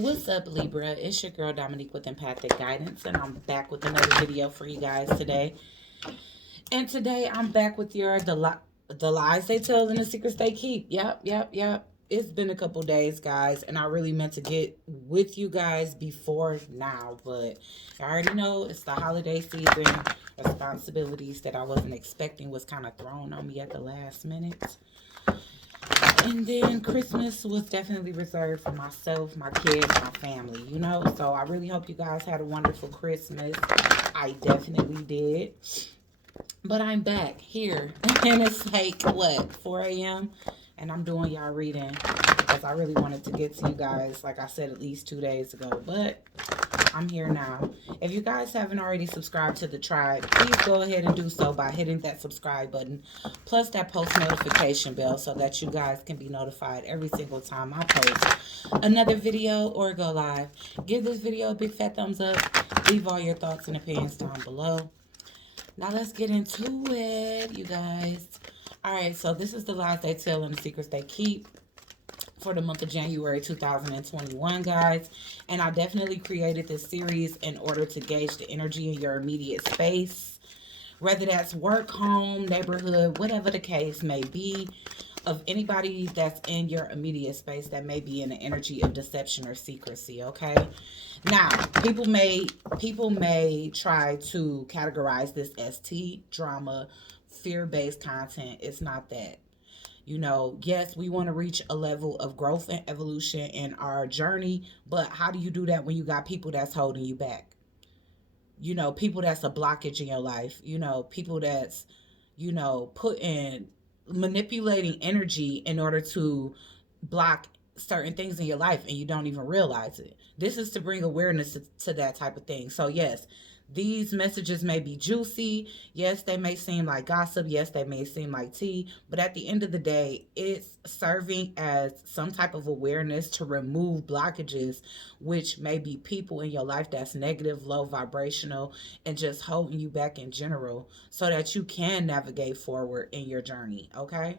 What's up, Libra? It's your girl Dominique with Empathic Guidance, and I'm back with another video for you guys today. And today I'm back with the lies they tell and the secrets they keep. Yep. It's been a couple days, guys, and I really meant to get with you guys before now, but I already know it's the holiday season. Responsibilities that I wasn't expecting was kind of thrown on me at the last minute. And then Christmas was definitely reserved for myself, my kids, my family, So I really hope you guys had a wonderful Christmas. I definitely did. But I'm back here. And it's like, what, 4 a.m.? And I'm doing y'all reading because I really wanted to get to you guys, like I said, at least 2 days ago. But I'm here now. If you guys haven't already subscribed to the tribe, please go ahead and do so by hitting that subscribe button, plus that post notification bell so that you guys can be notified every single time I post another video or go live. Give this video a big fat thumbs up. Leave all your thoughts and opinions down below. Now let's get into it, you guys. All right, so this is the lies they tell and the secrets they keep for the month of January 2021, guys. And I definitely created this series in order to gauge the energy in your immediate space, whether that's work, home, neighborhood, whatever the case may be, of anybody that's in your immediate space that may be in the energy of deception or secrecy, okay? Now, people may try to categorize this as tea, drama, fear-based content. It's not that. Yes, we want to reach a level of growth and evolution in our journey, but how do you do that when you got people that's holding you back? People that's a blockage in your life, people that's, manipulating energy in order to block certain things in your life and you don't even realize it. This is to bring awareness to that type of thing. So yes, these messages may be juicy. Yes, they may seem like gossip. Yes, they may seem like tea. But at the end of the day, it's serving as some type of awareness to remove blockages, which may be people in your life that's negative, low vibrational, and just holding you back in general so that you can navigate forward in your journey, okay?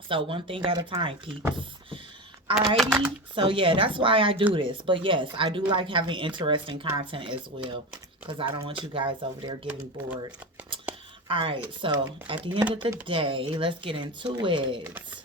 So one thing at a time, peeps. Alrighty, so yeah, that's why I do this. But yes, I do like having interesting content as well, because I don't want you guys over there getting bored. Alright, so at the end of the day, let's get into it.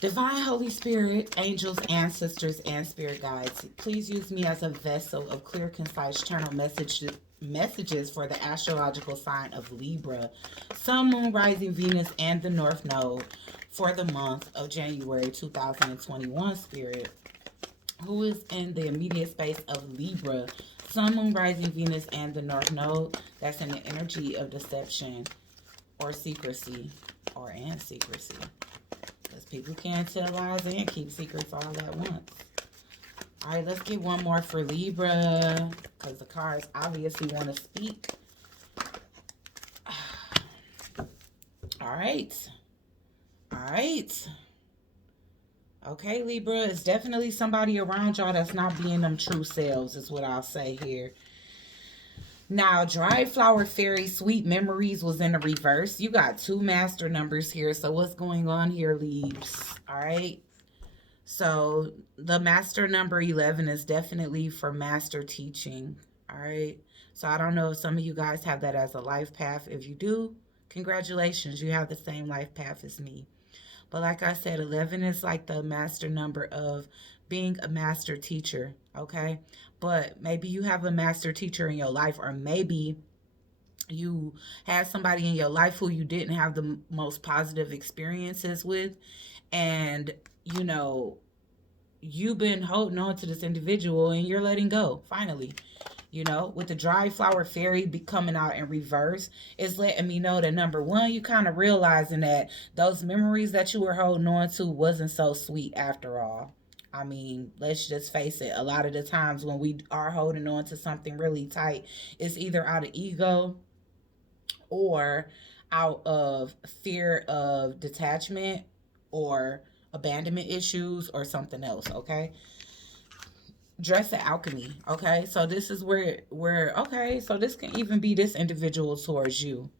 Divine Holy Spirit, angels, ancestors, and spirit guides, please use me as a vessel of clear, concise channel messages for the astrological sign of Libra, Sun, Moon, Rising, Venus, and the North Node for the month of January 2021, spirit, who is in the immediate space of Libra, Sun, Moon, Rising, Venus, and the North Node. That's in the energy of deception or secrecy and secrecy. Because people can't tell lies and keep secrets all at once. All right, let's get one more for Libra, because the cards obviously want to speak. All right. Okay, Libra, it's definitely somebody around y'all that's not being them true selves, is what I'll say here. Now, Dried Flower Fairy Sweet Memories was in the reverse. You got 2 master numbers here. So what's going on here, Libs? All right. So the master number 11 is definitely for master teaching. All right. So I don't know if some of you guys have that as a life path. If you do, congratulations. You have the same life path as me. But like I said, 11 is like the master number of being a master teacher, okay? But maybe you have a master teacher in your life, or maybe you had somebody in your life who you didn't have the most positive experiences with, and, you've been holding on to this individual and you're letting go, finally. With the Dried Flower Fairy coming out in reverse, it's letting me know that, number one, you kind of realizing that those memories that you were holding on to wasn't so sweet after all. I mean, let's just face it. A lot of the times when we are holding on to something really tight, it's either out of ego or out of fear of detachment or abandonment issues or something else, okay? Dress of alchemy, okay? So this is where okay, so this can even be this individual towards you.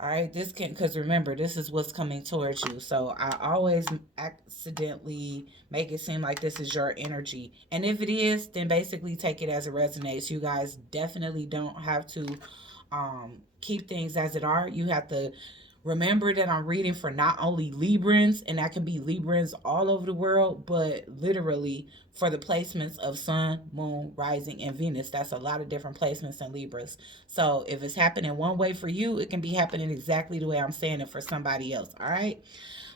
All right, this can, because remember, this is what's coming towards you. So I always accidentally make it seem like this is your energy. And if it is, then basically take it as it resonates. You guys definitely don't have to keep things as it are. You have to remember that I'm reading for not only Librans, and that can be Librans all over the world, but literally for the placements of Sun, Moon, Rising, and Venus. That's a lot of different placements in Libras. So if it's happening one way for you, it can be happening exactly the way I'm saying it for somebody else. All right.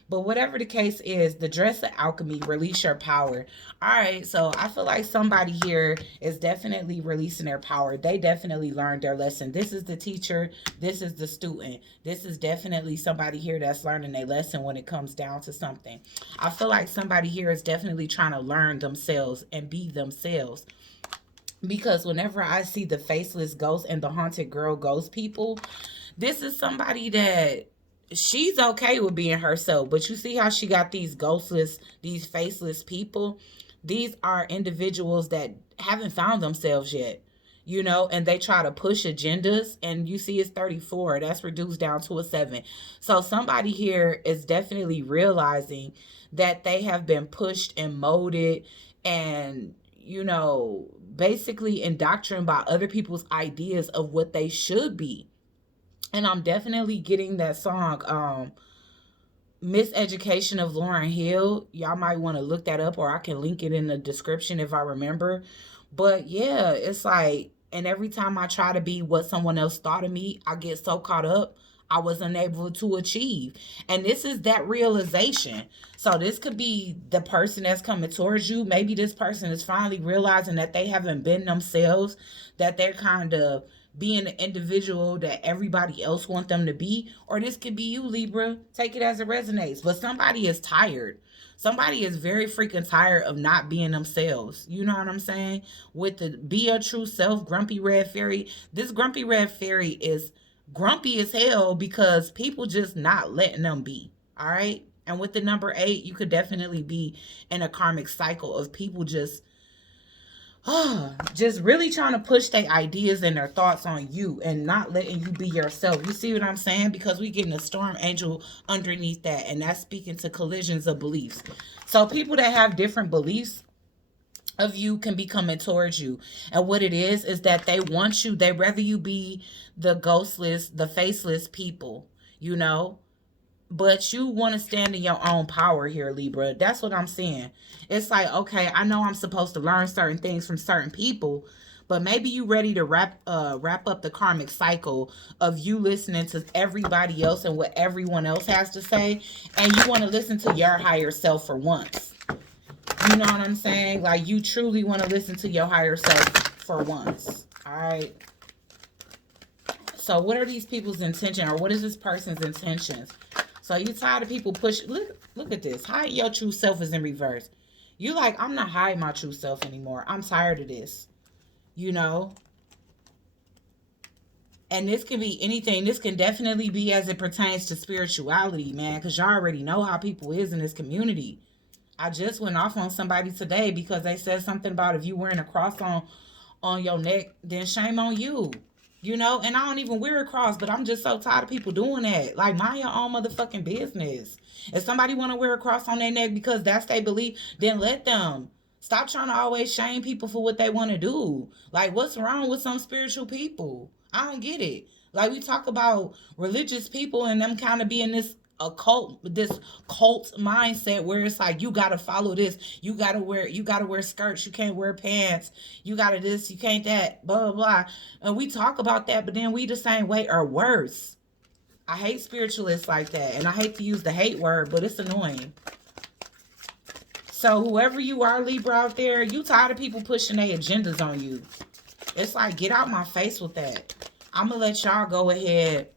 But whatever the case is, the dress of alchemy, release your power. All right, so I feel like somebody here is definitely releasing their power. They definitely learned their lesson. This is the teacher. This is the student. This is definitely somebody here that's learning their lesson when it comes down to something. I feel like somebody here is definitely trying to learn themselves and be themselves. Because whenever I see the faceless ghost and the haunted girl ghost people, this is somebody that she's okay with being herself. But you see how she got these ghostless, these faceless people? These are individuals that haven't found themselves yet, you know, and they try to push agendas. And you see it's 34. That's reduced down to a 7. So somebody here is definitely realizing that they have been pushed and molded and, you know, basically indoctrinated by other people's ideas of what they should be. And I'm definitely getting that song, Miseducation of Lauryn Hill. Y'all might want to look that up, or I can link it in the description if I remember. But yeah, it's like, and every time I try to be what someone else thought of me, I get so caught up I was unable to achieve. And this is that realization. So this could be the person that's coming towards you. Maybe this person is finally realizing that they haven't been themselves, that they're kind of being the individual that everybody else want them to be. Or this could be you, Libra. Take it as it resonates. But somebody is tired. Somebody is very freaking tired of not being themselves. You know what I'm saying? With the be a true self, grumpy red fairy. This grumpy red fairy is grumpy as hell because people just not letting them be. All right. And with the number 8, you could definitely be in a karmic cycle of people just just really trying to push their ideas and their thoughts on you and not letting you be yourself. You see what I'm saying? Because we getting a storm angel underneath that, and that's speaking to collisions of beliefs. So people that have different beliefs of you can be coming towards you. And what it is that they want you, they rather you be the ghostless, the faceless people, you know? But you want to stand in your own power here, Libra. That's what I'm saying. It's like, okay, I know I'm supposed to learn certain things from certain people, but maybe you ready to wrap up the karmic cycle of you listening to everybody else and what everyone else has to say, and you want to listen to your higher self for once. You know what I'm saying? Like, you truly want to listen to your higher self for once. All right. So what are these people's intention, or what is this person's intentions? So you tired of people pushing. Look at this. Hide your true self is in reverse. You like, I'm not hiding my true self anymore. I'm tired of this. You know? And this can be anything. This can definitely be as it pertains to spirituality, man. Because y'all already know how people is in this community. I just went off on somebody today because they said something about if you wearing a cross on your neck, then shame on you. You know, and I don't even wear a cross, but I'm just so tired of people doing that. Like, mind your own motherfucking business. If somebody want to wear a cross on their neck because that's their belief, then let them. Stop trying to always shame people for what they want to do. Like, what's wrong with some spiritual people? I don't get it. Like, we talk about religious people and them kind of being this cult mindset where it's like, you gotta follow this, you gotta wear skirts, you can't wear pants, you gotta this, you can't that, blah blah blah. And we talk about that, but then we the same way or worse. I hate spiritualists like that, and I hate to use the hate word, but it's annoying. So whoever you are, Libra, out there, you tired of people pushing their agendas on you. It's like, get out my face with that. I'm gonna let y'all go ahead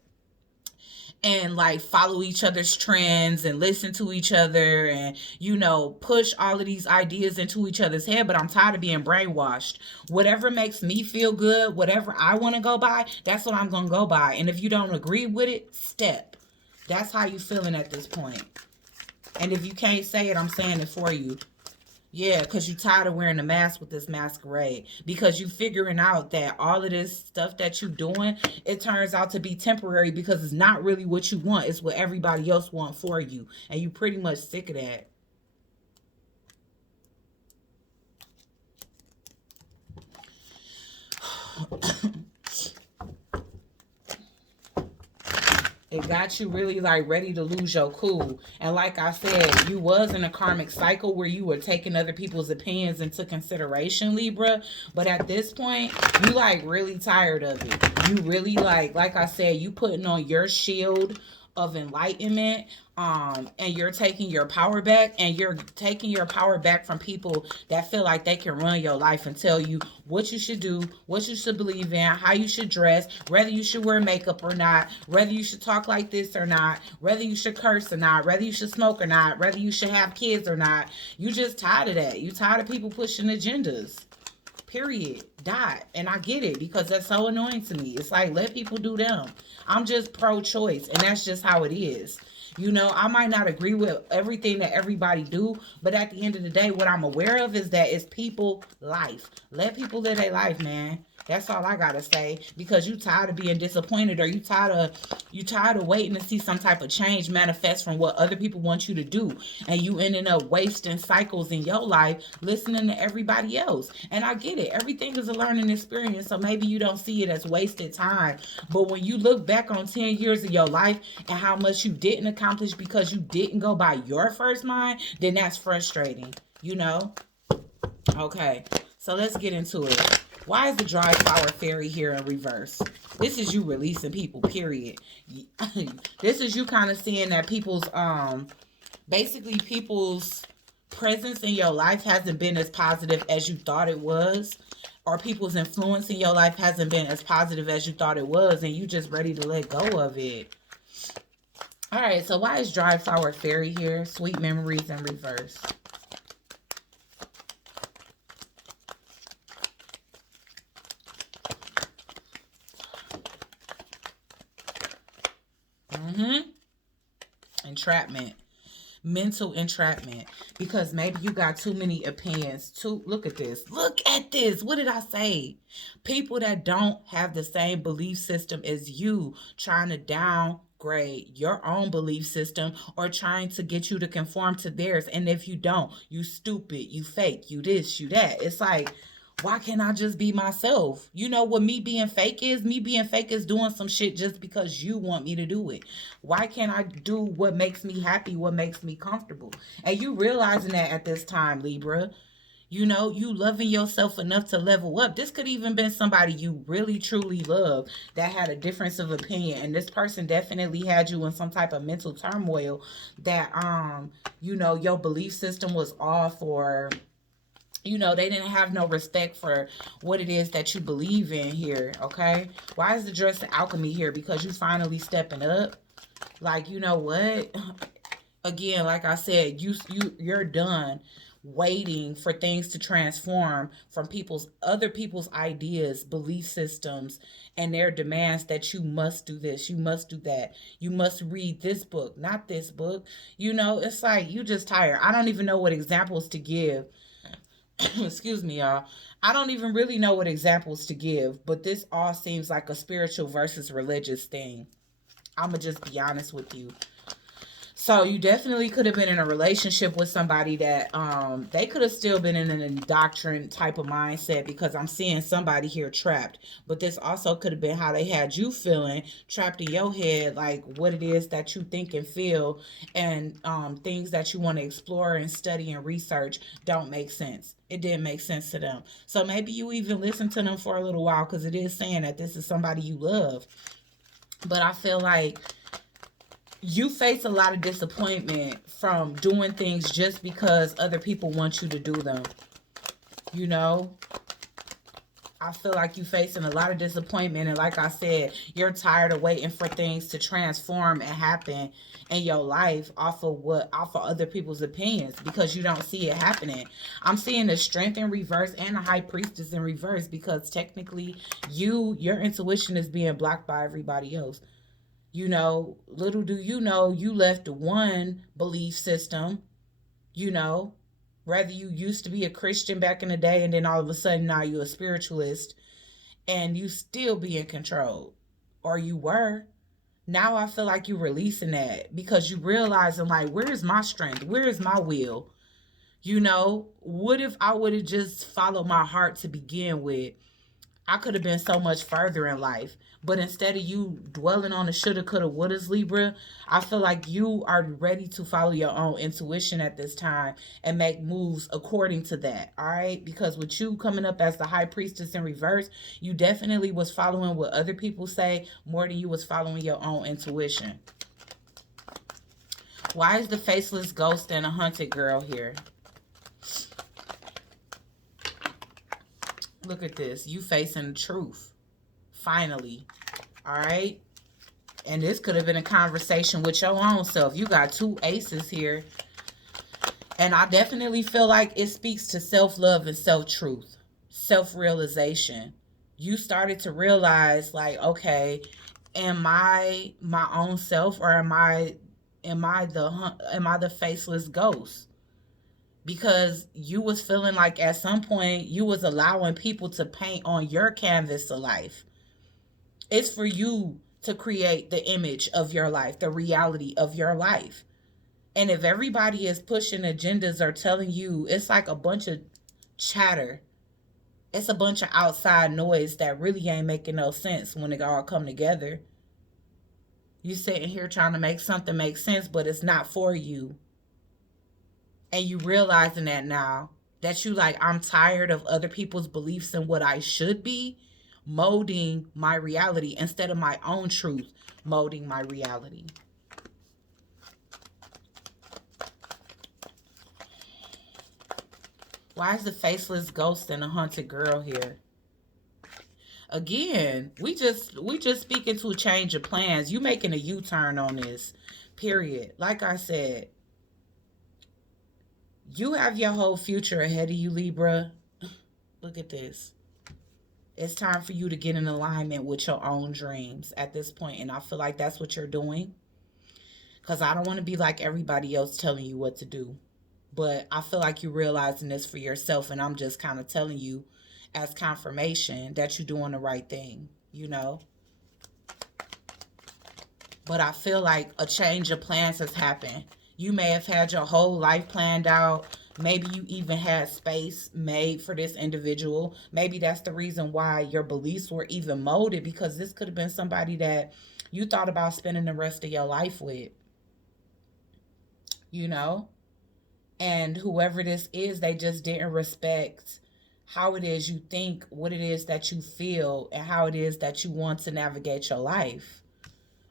and like follow each other's trends and listen to each other and, you know, push all of these ideas into each other's head. But I'm tired of being brainwashed. Whatever makes me feel good, whatever I want to go by, that's what I'm going to go by. And if you don't agree with it, step. That's how you feeling at this point. And if you can't say it, I'm saying it for you. Yeah, because you tired of wearing the mask with this masquerade. Because you figuring out that all of this stuff that you doing, it turns out to be temporary because it's not really what you want. It's what everybody else want for you. And you pretty much sick of that. It got you really like ready to lose your cool. And like I said, you was in a karmic cycle where you were taking other people's opinions into consideration, Libra. But at this point, you like really tired of it. You really like I said, you putting on your shield of enlightenment, and you're taking your power back, and you're taking your power back from people that feel like they can run your life and tell you what you should do, what you should believe in, how you should dress, whether you should wear makeup or not, whether you should talk like this or not, whether you should curse or not, whether you should smoke or not, whether you should have kids or not. You just tired of that. You tired of people pushing agendas. Period. Dot. And I get it because that's so annoying to me. It's like, let people do them. I'm just pro-choice, and that's just how it is. You know, I might not agree with everything that everybody do, but at the end of the day, what I'm aware of is that it's people life. Let people live their life, man. That's all I gotta say. Because you tired of being disappointed, or you tired of waiting to see some type of change manifest from what other people want you to do, and you ending up wasting cycles in your life listening to everybody else. And I get it. Everything is a learning experience, so maybe you don't see it as wasted time. But when you look back on 10 years of your life and how much you didn't accomplish because you didn't go by your first mind, then that's frustrating, you know? Okay, so let's get into it. Why is the dry flower fairy here in reverse? This is you releasing people, period. This is you kind of seeing that basically people's presence in your life hasn't been as positive as you thought it was, or people's influence in your life hasn't been as positive as you thought it was, and you just ready to let go of it. All right, so why is dry flower fairy here? Sweet memories in reverse. Entrapment. Mental entrapment. Because maybe you got too many opinions. Look at this. Look at this. What did I say? People that don't have the same belief system as you, trying to downgrade your own belief system, or trying to get you to conform to theirs. And if you don't, you stupid, you fake, you this, you that. It's like, why can't I just be myself? You know what me being fake is? Me being fake is doing some shit just because you want me to do it. Why can't I do what makes me happy, what makes me comfortable? And you realizing that at this time, Libra. You know, you loving yourself enough to level up. This could even been somebody you really truly love that had a difference of opinion. And this person definitely had you in some type of mental turmoil that, you know, your belief system was off, or you know, they didn't have no respect for what it is that you believe in here, okay? Why is the dress of alchemy here? Because you finally stepping up. Like, you know what? Again, like I said, you're done waiting for things to transform from other people's ideas, belief systems, and their demands that you must do this, you must do that, you must read this book, not this book. You know, it's like you just tired. I don't even know what examples to give. Excuse me, y'all. I don't even really know what examples to give, but this all seems like a spiritual versus religious thing. I'm going to just be honest with you. So you definitely could have been in a relationship with somebody that they could have still been in an indoctrined type of mindset, because I'm seeing somebody here trapped. But this also could have been how they had you feeling, trapped in your head, like what it is that you think and feel, and things that you want to explore and study and research don't make sense. It didn't make sense to them. So maybe you even listen to them for a little while, because it is saying that this is somebody you love. But I feel like you face a lot of disappointment from doing things just because other people want you to do them. You know, I feel like you're facing a lot of disappointment. And like I said, you're tired of waiting for things to transform and happen in your life off of other people's opinions, because you don't see it happening. I'm seeing the strength in reverse and the high priestess in reverse, because technically your intuition is being blocked by everybody else. You know, little do you know, you left one belief system, you know, Whether you used to be a Christian back in the day and then all of a sudden now you're a spiritualist and you still being controlled. Or you were. Now I feel like you're releasing that because you realizing like, where is my strength? Where is my will? You know, what if I would have just followed my heart to begin with? I could have been so much further in life. But instead of you dwelling on the shoulda, coulda, wouldas, Libra, I feel like you are ready to follow your own intuition at this time and make moves according to that. All right? Because with you coming up as the high priestess in reverse, you definitely was following what other people say more than you was following your own intuition. Why is the faceless ghost and a hunted girl here? Look at this. You facing the truth. Finally. Alright? And this could have been a conversation with your own self. You got two aces here. And I definitely feel like it speaks to self-love and self-truth. Self-realization. You started to realize like, okay, am I my own self or am I the faceless ghost? Because you was feeling like at some point you was allowing people to paint on your canvas of life. It's for you to create the image of your life, the reality of your life. And if everybody is pushing agendas or telling you, it's like a bunch of chatter. It's a bunch of outside noise that really ain't making no sense when it all come together. You sitting here trying to make something make sense, but it's not for you. And you realizing that now, that you like, I'm tired of other people's beliefs and what I should be, molding my reality instead of my own truth, molding my reality. Why is the faceless ghost and a haunted girl here? Again, we just speaking to a change of plans. You making a U-turn on this, period. Like I said, you have your whole future ahead of you, Libra. Look at this. It's time for you to get in alignment with your own dreams at this point. And I feel like that's what you're doing. Because I don't want to be like everybody else telling you what to do. But I feel like you're realizing this for yourself. And I'm just kind of telling you as confirmation that you're doing the right thing, you know. But I feel like a change of plans has happened. You may have had your whole life planned out. Maybe you even had space made for this individual. Maybe that's the reason why your beliefs were even molded, because this could have been somebody that you thought about spending the rest of your life with. You know? And whoever this is, they just didn't respect how it is you think, what it is that you feel, and how it is that you want to navigate your life.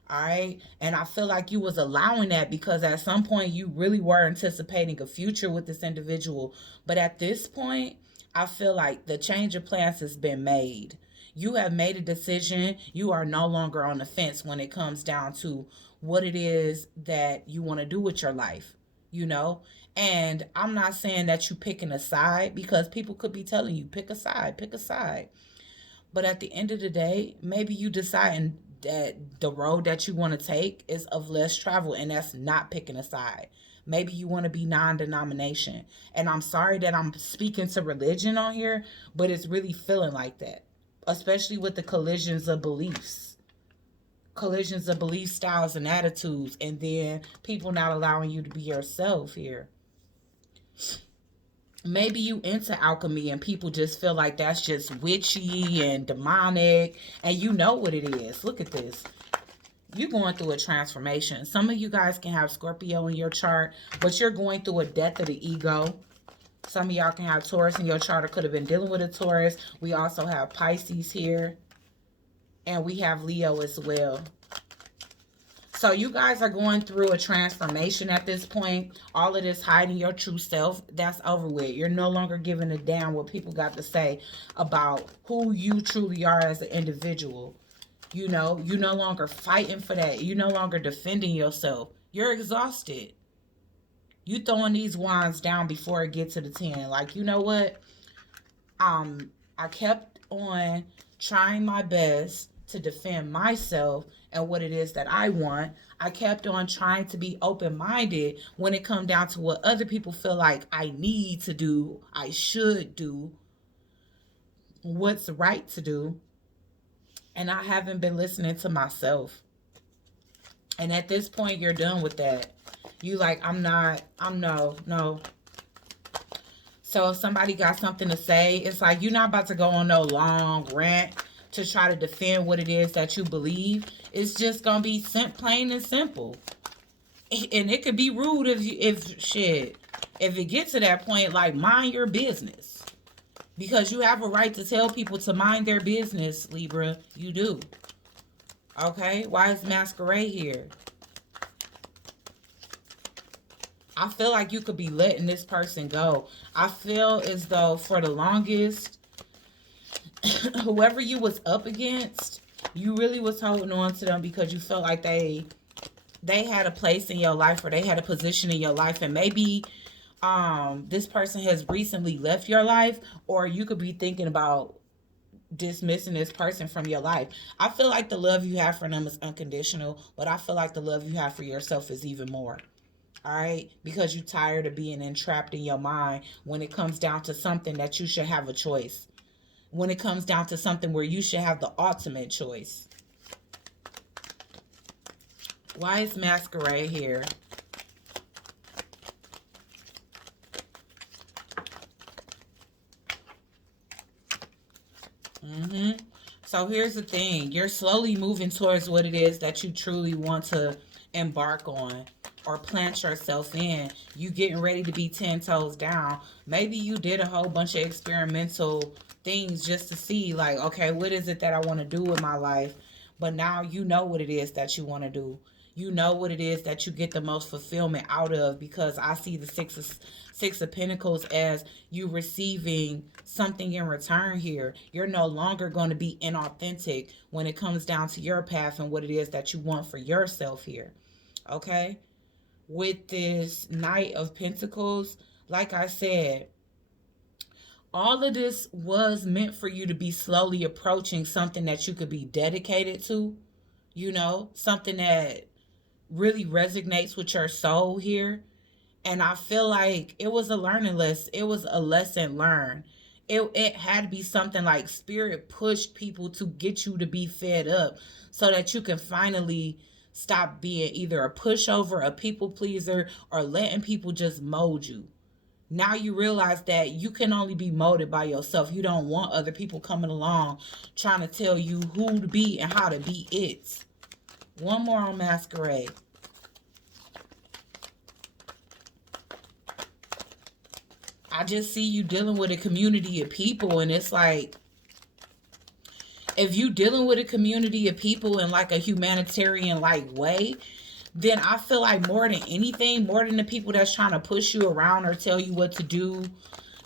All right. And I feel like you was allowing that because at some point you really were anticipating a future with this individual. But at this point, I feel like the change of plans has been made. You have made a decision. You are no longer on the fence when it comes down to what it is that you want to do with your life, you know? And I'm not saying that you picking a side, because people could be telling you, pick a side, pick a side. But at the end of the day, maybe you deciding that the road that you want to take is of less travel, and that's not picking a side. Maybe you want to be non-denomination. And I'm sorry that I'm speaking to religion on here, but it's really feeling like that. Especially with the collisions of beliefs. Collisions of belief styles and attitudes, and then people not allowing you to be yourself here. Maybe you into alchemy and people just feel like that's just witchy and demonic, and you know what it is. Look at this. You're going through a transformation. Some of you guys can have Scorpio in your chart, but you're going through a death of the ego. Some of y'all can have Taurus in your chart or could have been dealing with a Taurus. We also have Pisces here, and we have Leo as well. So you guys are going through a transformation at this point. All of this hiding your true self, that's over with. You're no longer giving a damn what people got to say about who you truly are as an individual. You know, you're no longer fighting for that. You're no longer defending yourself. You're exhausted. You throwing these wands down before it gets to the 10. Like, you know what? I kept on trying my best to defend myself and what it is that I want. I kept on trying to be open-minded when it come down to what other people feel like I need to do, I should do, what's right to do. And I haven't been listening to myself. And at this point, you're done with that. You like, I'm no. So if somebody got something to say, it's like you're not about to go on no long rant to try to defend what it is that you believe. It's just gonna be plain and simple. And it could be rude if it gets to that point, like, mind your business. Because you have a right to tell people to mind their business, Libra. You do. Okay? Why is Masquerade here? I feel like you could be letting this person go. I feel as though for the longest, whoever you was up against, you really was holding on to them because you felt like they had a place in your life, or they had a position in your life. And maybe this person has recently left your life, or you could be thinking about dismissing this person from your life. I feel like the love you have for them is unconditional, but I feel like the love you have for yourself is even more. All right? Because you're tired of being entrapped in your mind when it comes down to something that you should have a choice. When it comes down to something where you should have the ultimate choice. Why is Masquerade here? So here's the thing. You're slowly moving towards what it is that you truly want to embark on or plant yourself in. You getting ready to be 10 toes down. Maybe you did a whole bunch of experimental things just to see, like, okay, what is it that I want to do with my life? But now you know what it is that you want to do. You know what it is that you get the most fulfillment out of, because I see the Six of Pentacles as you receiving something in return here. You're no longer going to be inauthentic when it comes down to your path and what it is that you want for yourself here. Okay? With this Knight of Pentacles, like I said, all of this was meant for you to be slowly approaching something that you could be dedicated to. You know, something that really resonates with your soul here. And I feel like it was a learning lesson. It was a lesson learned. It had to be something like spirit pushed people to get you to be fed up so that you can finally stop being either a pushover, a people pleaser, or letting people just mold you. Now you realize that you can only be molded by yourself. You don't want other people coming along trying to tell you who to be and how to be it. One more on Masquerade. I just see you dealing with a community of people, and it's like, if you dealing with a community of people in like a humanitarian like way, then I feel like more than anything, more than the people that's trying to push you around or tell you what to do,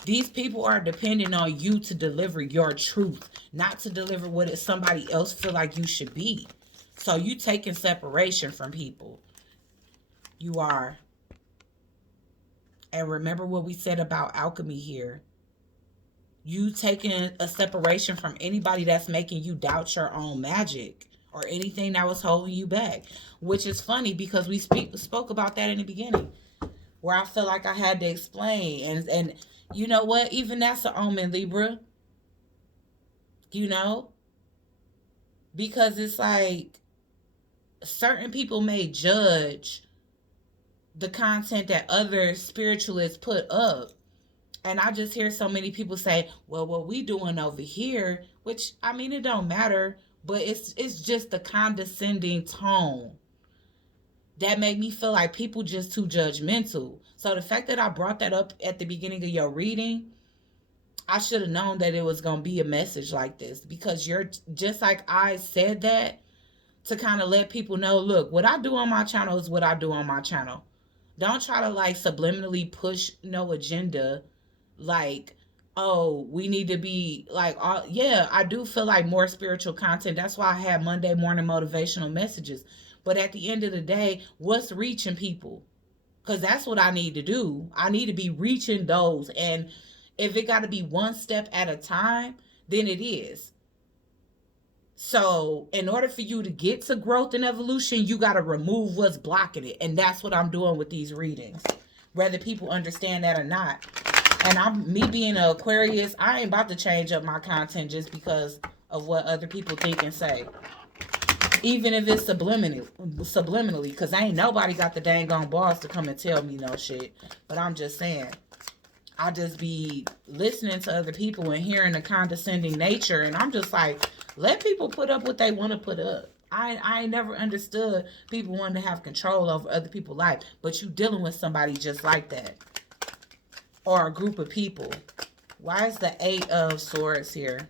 these people are depending on you to deliver your truth, not to deliver what somebody else feel like you should be. So you taking separation from people. You are. And remember what we said about alchemy here. You taking a separation from anybody that's making you doubt your own magic or anything that was holding you back. Which is funny because we spoke about that in the beginning, where I feel like I had to explain. And you know what? Even that's an omen, Libra. You know? Because it's like certain people may judge the content that other spiritualists put up. And I just hear so many people say, well, what we doing over here, which, I mean, it don't matter, but it's just the condescending tone that made me feel like people just too judgmental. So the fact that I brought that up at the beginning of your reading, I should have known that it was going to be a message like this, because you're just like I said that to kind of let people know, look, what I do on my channel is what I do on my channel. Don't try to like subliminally push no agenda like, oh, we need to be like, yeah, I do feel like more spiritual content. That's why I have Monday morning motivational messages. But at the end of the day, what's reaching people? Because that's what I need to do. I need to be reaching those. And if it got to be one step at a time, then it is. So in order for you to get to growth and evolution, you got to remove what's blocking it. And that's what I'm doing with these readings, whether people understand that or not. And me being an Aquarius, I ain't about to change up my content just because of what other people think and say. Even if it's subliminally, because ain't nobody got the dang on balls to come and tell me no shit. But I'm just saying, I just be listening to other people and hearing the condescending nature, and I'm just like, let people put up what they want to put up. I never understood people wanting to have control over other people's life, but you dealing with somebody just like that, or a group of people. Why is the 8 of Swords here?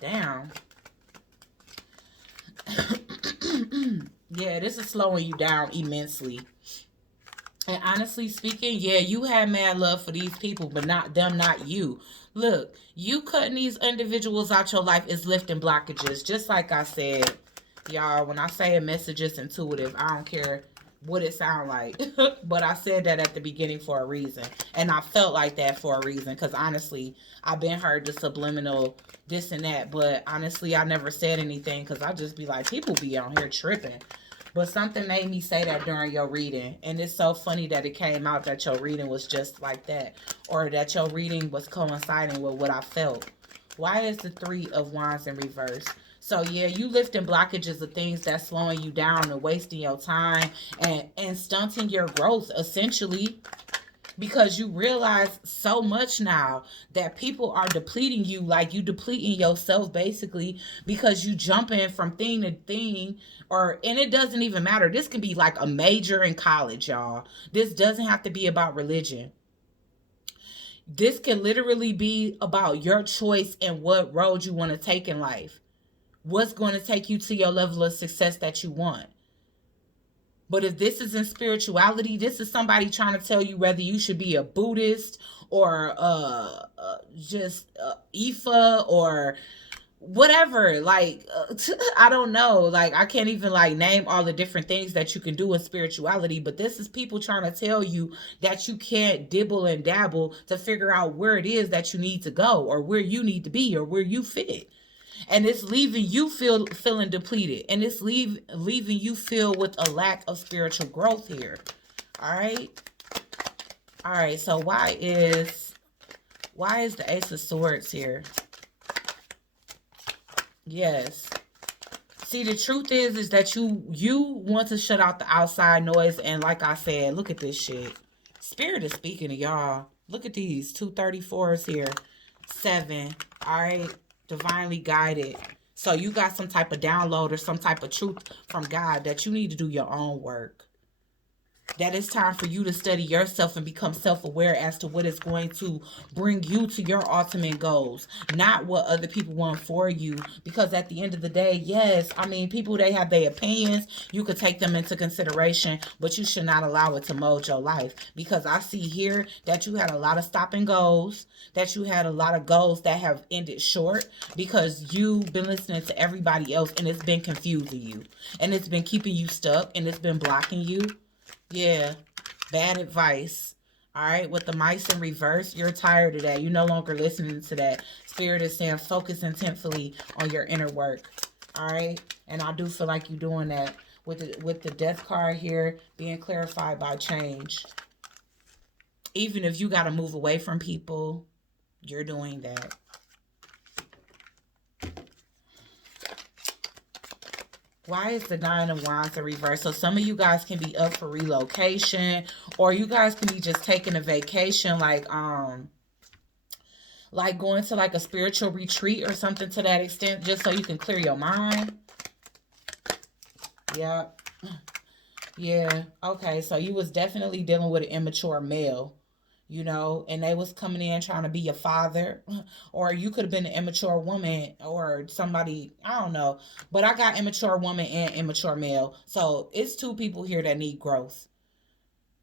Damn. Yeah, this is slowing you down immensely. And honestly speaking, yeah, you had mad love for these people, but not them, not you. Look, you cutting these individuals out your life is lifting blockages. Just like I said, y'all, when I say a message is intuitive, I don't care what it sound like. But I said that at the beginning for a reason. And I felt like that for a reason. Because honestly, I've been heard the subliminal this and that. But honestly, I never said anything. Because I just be like, people be on here tripping. But something made me say that during your reading. And it's so funny that it came out that your reading was just like that. Or that your reading was coinciding with what I felt. Why is the 3 of Wands in reverse? So, yeah, you lifting blockages of things that's slowing you down and wasting your time and stunting your growth, essentially. Because you realize so much now that people are depleting you, like you depleting yourself basically, because you jumping from thing to thing, and it doesn't even matter. This can be like a major in college, y'all. This doesn't have to be about religion. This can literally be about your choice and what road you want to take in life. What's going to take you to your level of success that you want. But if this is in spirituality, this is somebody trying to tell you whether you should be a Buddhist or just Ifa or whatever. Like, I don't know. Like, I can't even like name all the different things that you can do in spirituality. But this is people trying to tell you that you can't dibble and dabble to figure out where it is that you need to go or where you need to be or where you fit. And it's leaving you feeling depleted. And it's leaving you feel with a lack of spiritual growth here. All right. All right. So why is the Ace of Swords here? Yes. See, the truth is that you want to shut out the outside noise. And like I said, look at this shit. Spirit is speaking to y'all. Look at these 234s here. 7. All right. Divinely guided. So you got some type of download or some type of truth from God that you need to do your own work. That it's time for you to study yourself and become self-aware as to what is going to bring you to your ultimate goals, not what other people want for you. Because at the end of the day, yes, I mean, people, they have their opinions. You could take them into consideration, but you should not allow it to mold your life. Because I see here that you had a lot of stopping goals, that you had a lot of goals that have ended short because you've been listening to everybody else and it's been confusing you. And it's been keeping you stuck and it's been blocking you. Yeah, bad advice. All right, with the mice in reverse, you're tired of that. You're no longer listening to that. Spirit is saying focus intentfully on your inner work. All right, and I do feel like you're doing that with the death card here being clarified by change. Even if you got to move away from people, you're doing that. Why is the 9 of Wands in reverse? So some of you guys can be up for relocation, or you guys can be just taking a vacation, like going to like a spiritual retreat or something to that extent, just so you can clear your mind. Yep. Yeah. Okay. So you was definitely dealing with an immature male, you know, and they was coming in trying to be your father, or you could have been an immature woman or somebody, I don't know, but I got immature woman and immature male. So it's 2 people here that need growth.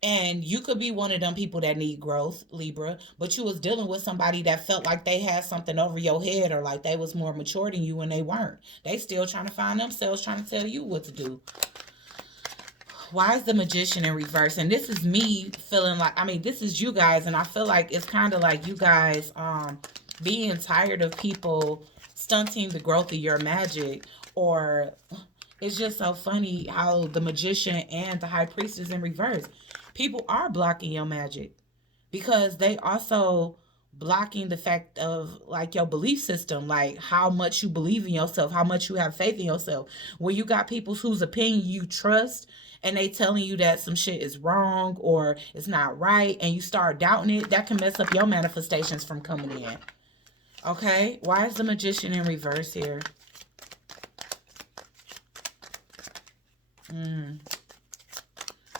And you could be one of them people that need growth, Libra, but you was dealing with somebody that felt like they had something over your head or like they was more mature than you when they weren't. They still trying to find themselves, trying to tell you what to do. Why is the Magician in reverse? And this is me feeling like, I mean, this is you guys, and I feel like it's kind of like you guys being tired of people stunting the growth of your magic. Or it's just so funny how the magician and the high priest is in reverse. People are blocking your magic because they also blocking the fact of like your belief system, like how much you believe in yourself, how much you have faith in yourself. When you got people whose opinion you trust and they telling you that some shit is wrong or it's not right and you start doubting it, that can mess up your manifestations from coming in. Okay, why is the magician in reverse here?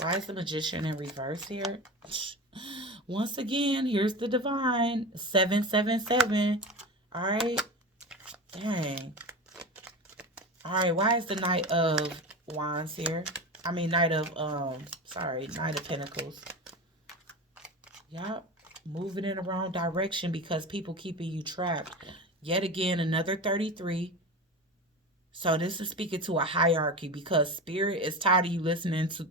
Why is the magician in reverse here? Once again, here's the divine. 777. All right. Dang. All right, why is the Knight of Wands here? I mean, Knight of Pentacles. Yup. Moving in the wrong direction because people keeping you trapped. Yet again, another 33. So this is speaking to a hierarchy because Spirit is tired of you listening to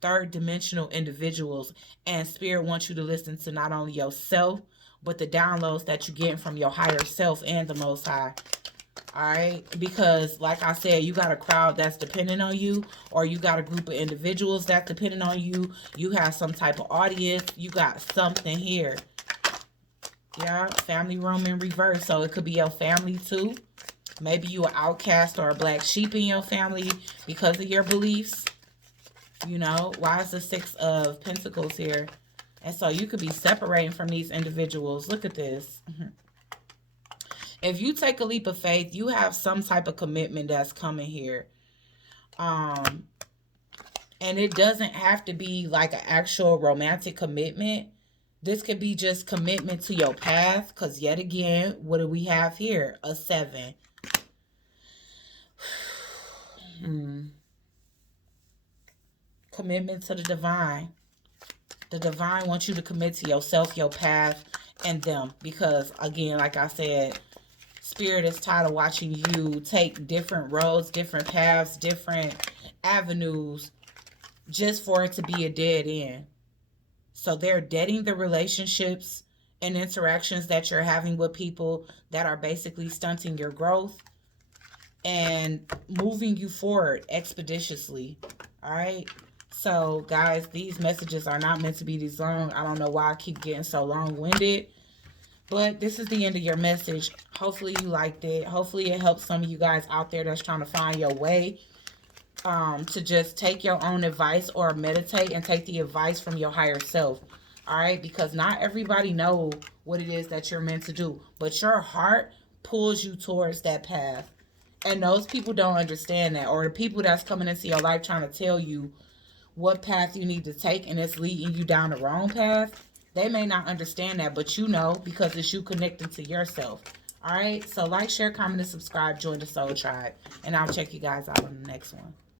third dimensional individuals, and Spirit wants you to listen to not only yourself, but the downloads that you get from your higher self and the Most High. All right, because like I said, you got a crowd that's dependent on you, or you got a group of individuals that's dependent on you. You have some type of audience. You got something here. Yeah, family room in reverse. So it could be your family too. Maybe you an outcast or a black sheep in your family because of your beliefs. You know, why is the 6 of Pentacles here? And so you could be separating from these individuals. Look at this. If you take a leap of faith, you have some type of commitment that's coming here. And it doesn't have to be like an actual romantic commitment. This could be just commitment to your path. Because yet again, what do we have here? A 7. Commitment to the divine. The divine wants you to commit to yourself, your path, and them. Because again, like I said, Spirit is tired of watching you take different roads, different paths, different avenues just for it to be a dead end. So they're deading the relationships and interactions that you're having with people that are basically stunting your growth and moving you forward expeditiously. All right. So guys, these messages are not meant to be this long. I don't know why I keep getting so long-winded. But this is the end of your message. Hopefully you liked it. Hopefully it helps some of you guys out there that's trying to find your way. To just take your own advice or meditate and take the advice from your higher self. All right? Because not everybody knows what it is that you're meant to do. But your heart pulls you towards that path. And those people don't understand that. Or the people that's coming into your life trying to tell you what path you need to take and it's leading you down the wrong path. They may not understand that, but you know, because it's you connecting to yourself. All right? So like, share, comment, and subscribe. Join the Soul Tribe. And I'll check you guys out on the next one.